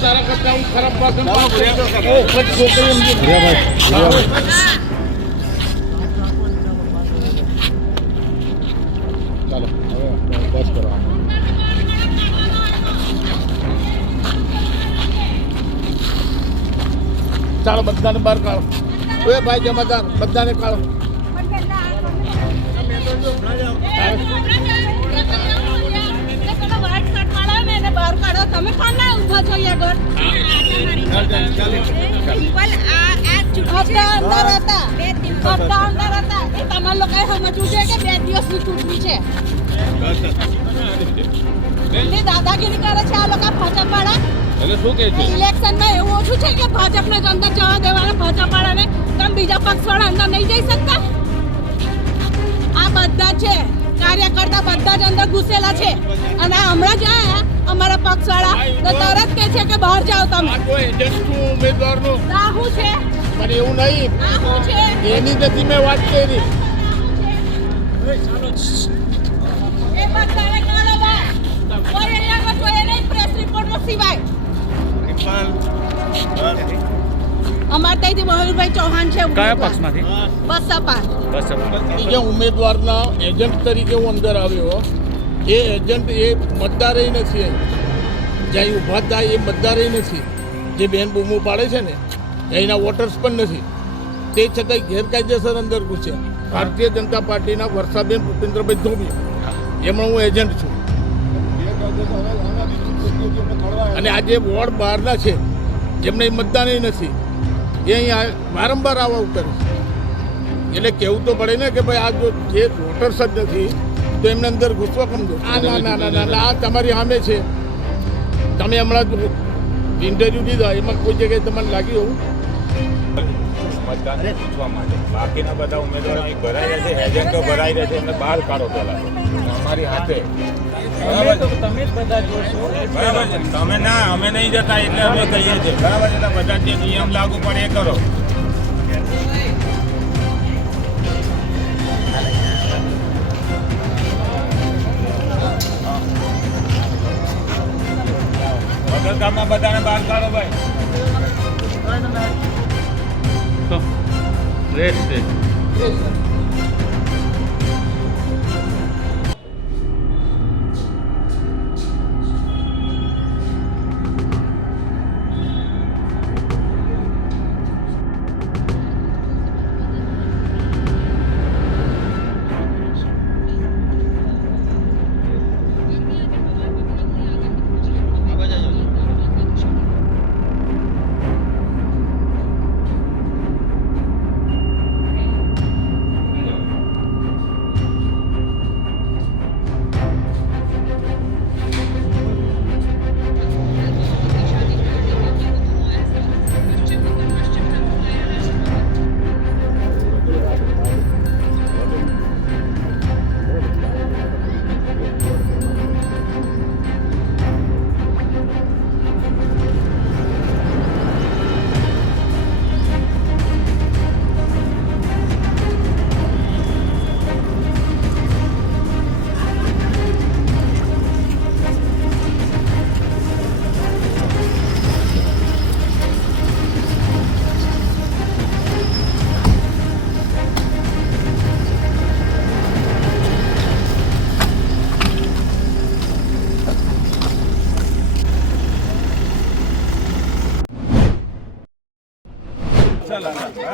તારા કરતા હું ખરાબ ભાષણ ચાલો હવે બસ કરો ચાલો બધાને બહાર કાઢો એ ભાઈ જમાદાર બધાને કાઢો બહાર કાઢો તમે કોના ઊભા છો આગળ એ તમારા લોકોએ સમજવું છે કે 2 દિવસની ચૂંટણી છે એટલે દાદાગીરી કરે છે આ લોકો ભાજપવાળા એટલે શું કહે છે ઇલેક્શનમાં એવું ઓછું છે કે ભાજપને જ અંદર જવા દેવાના ભાજપવાળાને તમે બીજા પક્ષવાળા અંદર નહીં જઈ શકતા આ બધા છે કાર્યકર્તા બધા જ અંદર ઘૂસેલા છે અને હમણાં જ આયા અમારા પક્ષવાળા તો તરત કહે છે કે બહાર જાઓ તમે ઉમેદવારનું શું છે પણ એવું નહીં શું છે એની નથી મેં વાત કરી એ બધાને કાઢો બહાર કોઈ અહીંયા કોઈ નહીં પ્રેસ રિપોર્ટમાં સિવાય અમાર ત્યાંથી મયુરભાઈ ચૌહાણ છે કયા પક્ષમાંથી બસપા જે ઉમેદવારના એજન્ટ તરીકે હું અંદર આવ્યો એ એજન્ટ એ મતદાર નથી જ્યાં ઊભા થાય એ મતદાર નથી જે બેન બૂમો પાડે છે ને એના વોટર્સ પણ નથી તે છતાંય ગેરકાયદેસર અંદર ઘૂસ્યા ભારતીય જનતા પાર્ટીના વર્ષાબેન ભૂપેન્દ્રભાઈ ધોબી એમાં હું એજન્ટ છું અને આ જે વોર્ડ બહારના છે જેમને મતદાન નથી એ અહીંયા વારંવાર આવા ઉતરે છે એટલે કહેવું તો પડે ને કે ભાઈ આ જો જે વોટર્સ જ નથી તો એમને અંદર ઘૂસવા કેમ દો ના આ તમારી સામે છે તમે હમણાં ઇન્ટરવ્યૂ દીધા એમાં કોઈ જગ્યાએ તમને લાગ્યું મતદાનને પૂછવા માટે બાકીના બધા ઉમેદવારો અહીં ભરાઈ રહ્યા છે એજન્ટો ભરાઈ રહ્યા છે એમને બહાર કાઢો પહેલાં અમારી હાથે તમે જ બધા જોશો બરાબર છે તમે ના અમે નહીં જતા એટલે અમે કહીએ છીએ બરાબર છે એટલે બધા જે નિયમ લાગુ પડે એ કરો વગર કામમાં બધાને બહાર કાઢો ભાઈ રેસ્ટ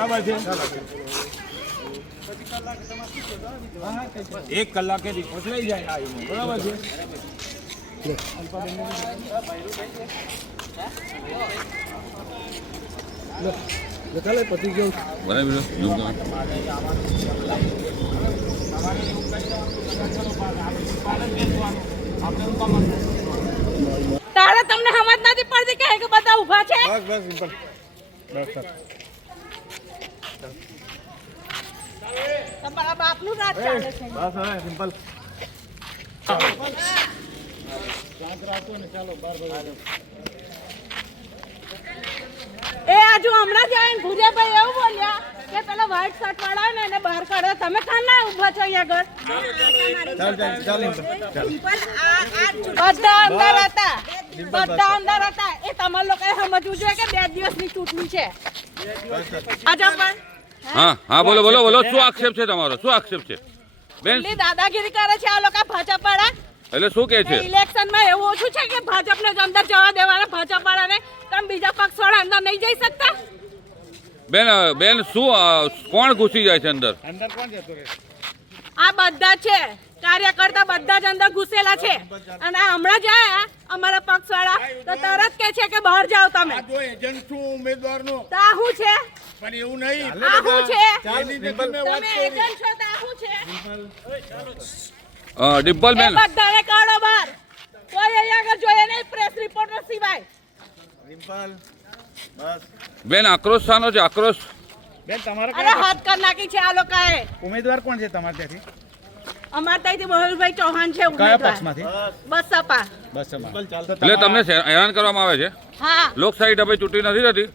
બરાબર છે 1 કલાકે રિપોર્ટ લઈ જાય આવીને બરાબર છે પતિ ગયો બરાબર તારે તમને સમજ નથી પડતી કે બધા ઊભા છે તમારા બાપનું રાજ ચાલે છે બસ હવે સિમ્પલ એ આજુ હમણાં જ આવીને ભુજાભાઈ એવું બોલ્યા કે પેલા વ્હાઈટ શર્ટ વાળા ને એને બહાર કાઢો તમે કાના ઊભા છો અહીંયા આગળ બધા અંદર હતા બધા અંદર હતા. એ તમારે લોકોએ સમજવું જોઈએ કે 2 દિવસની ચૂંટણી છે. ભાજપ પર હા હા બોલો બોલો બોલો શું આક્ષેપ છે તમારો શું આક્ષેપ છે બેન એટલી દાદાગીરી કરે છે આ લોકો ભાજપ વાળા. એટલે શું કહે છે ઇલેક્શનમાં એવું ઓછું છે કે ભાજપને જ અંદર જવા દેવાના ભાજપ વાળાને, તમે બીજા પક્ષ વાળા અંદર નહીં જઈ શકતા. બેન બેન શું કોણ ઘૂસી જાય છે અંદર અંદર કોણ જતો રહે? આ બધા છે કાર્યકર્તા, બધા જ અંદર ઘૂસેલા છે. અને હમણાં જાય અમારા પક્ષ વાળા તો તરત કે છે કે બહાર જાઓ તમે. આ જો એજન્ટ છું ઉમેદવારનો, તો આ શું છે? પણ એવું નહીં. આ શું છે? એની જગ્યાએ મેં વાત તમે કરી. એજન્ટ છો તો આ શું છે? ડિમ્પલ એ બેન બધાને કાઢો બહાર. કોઈ અહીંયા આગળ જોઈએ નહીં પ્રેસ રિપોર્ટર સિવાય. બેન આક્રોશ શાનો છે આક્રોશ બેન તમારો અરે હદ કરી નાખી છે આ લોકોએ. ઉમેદવાર કોણ છે તમારે ત્યાંથી? અમાર ત્યાંથી બહુલભાઈ ચૌહાણ છે કયા ઉમેદવાર. પક્ષમાંથી? બસપા. બસ એટલે તમને હેરાન કરવામાં આવે છે હા. લોકશાહી ઢબે ચૂંટણી નથી થતી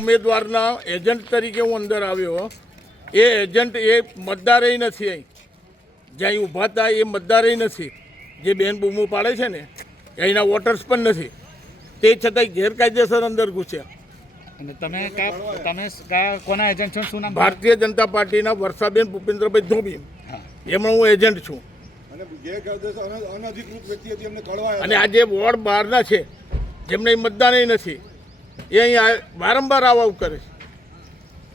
ઉમેદવારના એજન્ટ તરીકે હું અંદર આવ્યો. એ એજન્ટ એ મતદાર નથી. અહીં જ્યાં ઊભા હતા એ મતદાર નથી. જે બેન બૂમો પાડે છે ને અહીંના વોટર્સ પણ નથી. તે છતાંય ગેરકાયદેસર અંદર ઘૂસ્યા. અને તમે કોના એજન્ટ છો? શું નામ? ભારતીય જનતા પાર્ટીના વર્ષાબેન ભૂપેન્દ્રભાઈ ધોબી, એમાં હું એજન્ટ છું. અને આ જે વોર્ડ બહારના છે જેમને મતદાન નથી એ અહીં વારંવાર આવું કરે છે.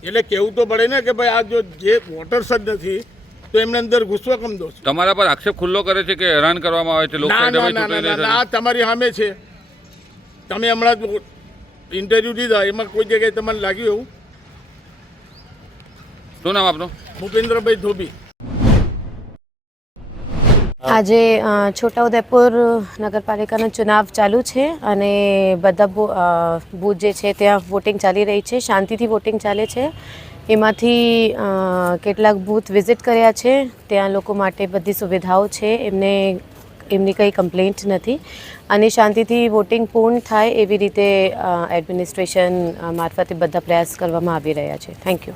એટલે કહેવું તો પડે ને કે ભાઈ આ જો જે વોટર્સ જ નથી તો એમને અંદર ઘૂસવા કમ દો છો. તમારા પર આક્ષેપ ખુલ્લો કરે છે કે હેરાન કરવામાં આવે છે ના લોકશાહી ના ઢબે ના ચૂંટણી ના નથી ના, આ તમારી સામે છે. તમે હમણાં ઇન્ટરવ્યુ દીધા એમાં કોઈ જગ્યાએ તમને લાગ્યું એવું? શું નામ આપનું ભૂપેન્દ્રભાઈ ધોબી. આજે છોટાઉદેપુર નગરપાલિકાનો ચુનાવ ચાલુ છે અને બધા બૂથ જે છે ત્યાં વોટિંગ ચાલી રહી છે. શાંતિથી વોટિંગ ચાલે છે. એમાંથી કેટલાક બૂથ વિઝિટ કર્યા છે. ત્યાં લોકો માટે બધી સુવિધાઓ છે, એમની કંઈ કમ્પ્લેન્ટ નથી અને શાંતિથી વોટિંગ પૂર્ણ થાય એવી રીતે એડમિનિસ્ટ્રેશન મારફતે બધા પ્રયાસ કરવામાં આવી રહ્યા છે. Thank you.